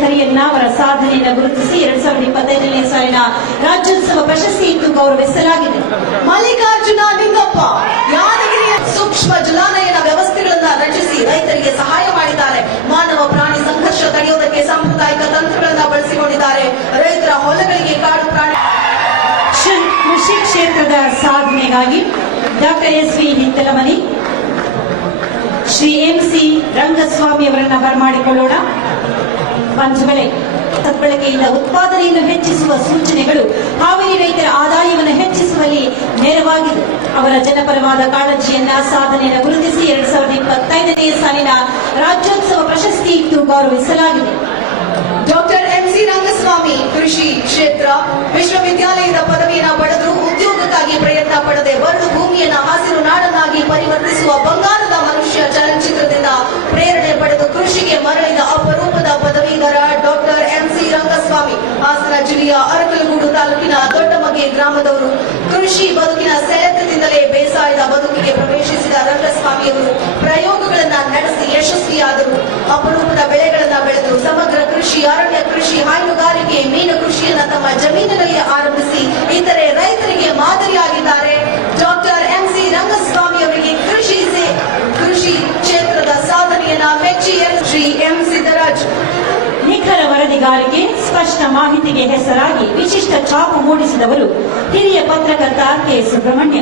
ವೈಖರಿಯನ್ನ ಅವರ ಸಾಧನೆಯನ್ನು ಗುರುತಿಸಿ ಎರಡ್ ಸಾವಿರದ ಇಪ್ಪತ್ತೈದನೇ ಸಾಲಿನ ರಾಜ್ಯೋತ್ಸವ ಪ್ರಶಸ್ತಿ ಇಂದು ಗೌರವಿಸಲಾಗಿದೆ. ಮಲ್ಲಿಕಾರ್ಜುನ ನಿಂಗಪ್ಪ ಯಾದಗಿರಿಯ ಸೂಕ್ಷ್ಮ ಜಲಾನಯನ ವ್ಯವಸ್ಥೆಗಳನ್ನ ರಚಿಸಿ ರೈತರಿಗೆ ಸಹಾಯ ಮಾಡಿದ್ದಾರೆ. ಮಾನವ ಪ್ರಾಣಿ ಸಂಘರ್ಷ ತಡೆಯುವುದಕ್ಕೆ ಸಾಂಪ್ರದಾಯಿಕ ತಂತ್ರಗಳನ್ನ ಬಳಸಿಕೊಂಡಿದ್ದಾರೆ. ರೈತರ ಹೊಲಗಳಿಗೆ ಕಾಡು ಪ್ರಾಣಿ ಕೃಷಿ ಕ್ಷೇತ್ರದ ಸಾಧನೆಗಾಗಿ doctor S V Hittalamani, Shri M C Rangaswamy ಅವರನ್ನ ಬರಮಾಡಿಕೊಳ್ಳೋಣ. ಪಂಚಬಳೆ ಸದ್ಬಳಕೆಯಿಂದ ಉತ್ಪಾದನೆಯನ್ನು ಹೆಚ್ಚಿಸುವ ಸೂಚನೆಗಳು ಹಾವೇರಿ ರೈತರ ಆದಾಯವನ್ನು ಹೆಚ್ಚಿಸುವಲ್ಲಿ ನೆರವಾಗಿದೆ ಅವರ ಜನಪರವಾದ ಕಾಳಜಿಯನ್ನ ಸಾಧನೆಯನ್ನು ಗುರುತಿಸಿ ಎರಡ್ ಸಾವಿರದ ಇಪ್ಪತ್ತೈದನೇ ಸಾಲಿನ ರಾಜ್ಯೋತ್ಸವ ಪ್ರಶಸ್ತಿ ಇಟ್ಟು ಗೌರವಿಸಲಾಗಿದೆ. ಡಾಕ್ಟರ್ ಎಂ ಸಿ ರಂಗಸ್ವಾಮಿ ಕೃಷಿ ಕ್ಷೇತ್ರ ವಿಶ್ವವಿದ್ಯಾಲಯದ ಪದವಿಯನ್ನ ಪಡೆದು ಉದ್ಯೋಗಕ್ಕಾಗಿ ಪ್ರಯತ್ನ ಪಡದೆ ಬರಡು ಭೂಮಿಯನ್ನ ಹಸಿರು ನಾಡನ್ನಾಗಿ ಪರಿವರ್ತಿಸುವ ಬಂಗಾರದ ಮನುಷ್ಯ ಚಲನಚಿತ್ರದಿಂದ ಪ್ರೇರಣೆ ಪಡೆದು ಕೃಷಿಗೆ ಮರಳಿದ ಕೃಷಿ ಬದುಕಿನ ಸೆಳೆತದಿಂದಲೇ ಬೇಸಾಯದ ಬದುಕಿಗೆ ಪ್ರವೇಶಿಸಿದ ರಂಗಸ್ವಾಮಿಯವರು ಪ್ರಯೋಗಗಳನ್ನ ನಡೆಸಿ ಯಶಸ್ವಿಯಾದರು. ಅಪರೂಪದ ಬೆಳೆಗಳನ್ನ ಬೆಳೆದು ಸಮಗ್ರ ಕೃಷಿ, ಅರಣ್ಯ ಕೃಷಿ, ಹೈನುಗಾರಿಕೆ, ಮೀನು ಕೃಷಿಯನ್ನ ತಮ್ಮ ಜಮೀನಿನಲ್ಲಿ ಆರಂಭಿಸಿ ಇತರೆ ರೈತರಿಗೆ ಮಾದರಿಯಾಗಿದ್ದಾರೆ. ಡಾಕ್ಟರ್ ಎಂಸಿ ರಂಗಸ್ವಾಮಿ ಅವರಿಗೆ ಕೃಷಿ ಸೇ- ಕೃಷಿ ಕ್ಷೇತ್ರದ ಸಾಧನೆಯನ್ನ ಮೆಚ್ಚಿ ಶ್ರೀ ಎಂ ಸಿದ್ದರಾಜ್ ವರದಿಗಾರಿಕೆ ಸ್ಪಷ್ಟ ಮಾಹಿತಿಗೆ ಹೆಸರಾಗಿ ವಿಶಿಷ್ಟ ಛಾಪು ಮೂಡಿಸಿದವರು ಹಿರಿಯ ಪತ್ರಕರ್ತ ಕೆ. ಸುಬ್ರಹ್ಮಣ್ಯ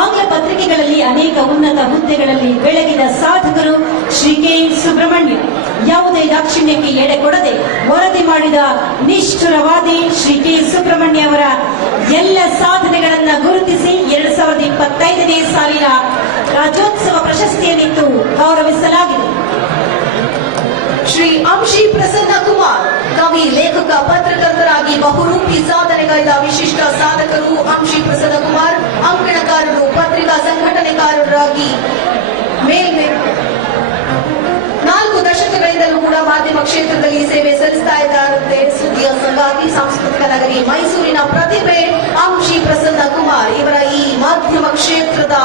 ಆಂಗ್ಲ ಪತ್ರಿಕೆಗಳಲ್ಲಿ ಅನೇಕ ಉನ್ನತ ಹುದ್ದೆಗಳಲ್ಲಿ ಬೆಳಗಿದ ಸಾಧಕರು ಶ್ರೀ ಕೆ. ಸುಬ್ರಹ್ಮಣ್ಯ ಯಾವುದೇ ದಾಕ್ಷಿಣ್ಯಕ್ಕೆ ಎಡೆ ಕೊಡದೆ ವರದಿ ಮಾಡಿದ ನಿಷ್ಠುರವಾದಿ ಶ್ರೀ ಕೆ. ಸುಬ್ರಹ್ಮಣ್ಯ ಅವರ ಎಲ್ಲ ಸಾಧನೆಗಳನ್ನು ಗುರುತಿಸಿ ಎರಡ್ ಸಾವಿರದ ಇಪ್ಪತ್ತೈದನೇ ಸಾಲಿನ ರಾಜ್ಯೋತ್ಸವ ಪ್ರಶಸ್ತಿಯನ್ನಿತ್ತು ಗೌರವಿಸಲಾಗಿದೆ ಶ್ರೀ ಅಂಶಿ ಪ್ರಸನ್ನ ಕುಮಾರ್ ಕವಿ ಲೇಖಕ ಪತ್ರಕರ್ತರಾಗಿ ಬಹುರೂಪಿ ವಿಶಿಷ್ಟ ಸಾಧಕರು ಅಂಶಿ ಪ್ರಸನ್ನ ಕುಮಾರ್, ಅಂಕಣಕಾರರು, ಪತ್ರಿಕಾ ಸಂಘಟನೆಕಾರರಾಗಿ ನಾಲ್ಕು ದಶಕಗಳಿಂದಲೂ ಕೂಡ ಮಾಧ್ಯಮ ಕ್ಷೇತ್ರದಲ್ಲಿ ಸೇವೆ ಸಲ್ಲಿಸ್ತಾ ಇದ್ದಾರಂತೆ ಸುದ್ದಿಯ ಸಂಗಾತಿ ಸಾಂಸ್ಕೃತಿಕ ನಗರಿ ಮೈಸೂರಿನ ಪ್ರತಿಭೆ ಅಂಶಿ ಪ್ರಸನ್ನ ಕುಮಾರ್. ಇವರ ಈ ಮಾಧ್ಯಮ ಕ್ಷೇತ್ರದ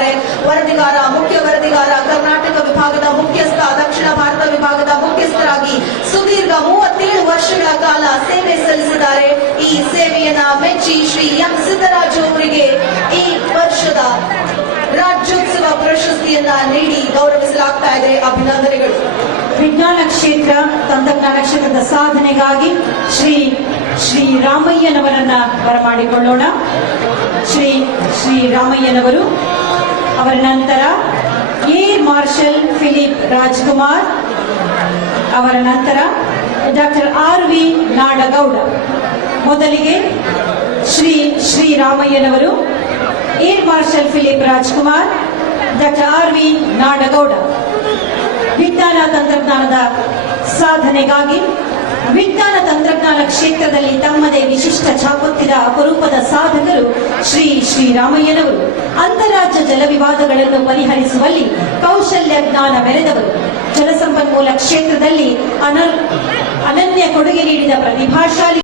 ಸೇರ್ಪಡೆಗೊಳ್ತಾರೆ ವರದಿಗಾರ, ಮುಖ್ಯ ವರದಿಗಾರ, ಕರ್ನಾಟಕ ವಿಭಾಗದ ಮುಖ್ಯಸ್ಥ, ದಕ್ಷಿಣ ಭಾರತ ವಿಭಾಗದ ಮುಖ್ಯಸ್ಥರಾಗಿ ಸುದೀರ್ಘ ಮೂವತ್ತೇಳು ವರ್ಷಗಳ ಕಾಲ ಸೇವೆ ಸಲ್ಲಿಸಿದ್ದಾರೆ. ಈ ಸೇವೆಯನ್ನ ಮೆಚ್ಚಿ ಶ್ರೀ ಎಂ ಸಿದ್ದರಾಜು ಅವರಿಗೆ ಈ ವರ್ಷದ ರಾಜ್ಯೋತ್ಸವ ಪ್ರಶಸ್ತಿಯನ್ನ ನೀಡಿ ಗೌರವಿಸಲಾಗ್ತಾ ಇದೆ. ಅಭಿನಂದನೆಗಳು. ವಿಜ್ಞಾನ ಕ್ಷೇತ್ರ, ತಂತ್ರಜ್ಞಾನ ಕ್ಷೇತ್ರದ ಸಾಧನೆಗಾಗಿ ಶ್ರೀ ಶ್ರೀ ರಾಮಯ್ಯನವರನ್ನ ಬರಮಾಡಿಕೊಳ್ಳೋಣ. ಶ್ರೀ ಶ್ರೀ ರಾಮಯ್ಯನವರು ಅವರ ನಂತರ ಎ ಮಾರ್ಷಲ್ ಫಿಲಿಪ್ ರಾಜ್ಕುಮಾರ್ ಅವರ ನಂತರ ಡಾಕ್ಟರ್ ಆರ್ ವಿ ನಾಡಗೌಡ. ಮೊದಲಿಗೆ Shri ಶ್ರೀರಾಮಯ್ಯನವರು air marshal Philip Rajkumar, doctor R V Nadagouda. ವಿಜ್ಞಾನ ತಂತ್ರಜ್ಞಾನದ ಸಾಧನೆಗಾಗಿ ವಿಜ್ಞಾನ ತಂತ್ರಜ್ಞಾನ ಕ್ಷೇತ್ರದಲ್ಲಿ ತಮ್ಮದೇ ವಿಶಿಷ್ಟ ಛಾಪೊತ್ತಿದ ಅಪರೂಪದ ಸಾಧಕರು ಶ್ರೀ ಶ್ರೀರಾಮಯ್ಯನವರು. ಅಂತಾರಾಜ್ಯ ಜಲ ವಿವಾದಗಳನ್ನು ಪರಿಹರಿಸುವಲ್ಲಿ ಕೌಶಲ್ಯ ಜ್ಞಾನ ಬೆರೆದವರು ಜಲಸಂಪನ್ಮೂಲ ಕ್ಷೇತ್ರದಲ್ಲಿ ಅನ- ಅನನ್ಯ ಕೊಡುಗೆ ನೀಡಿದ ಪ್ರತಿಭಾಶಾಲಿ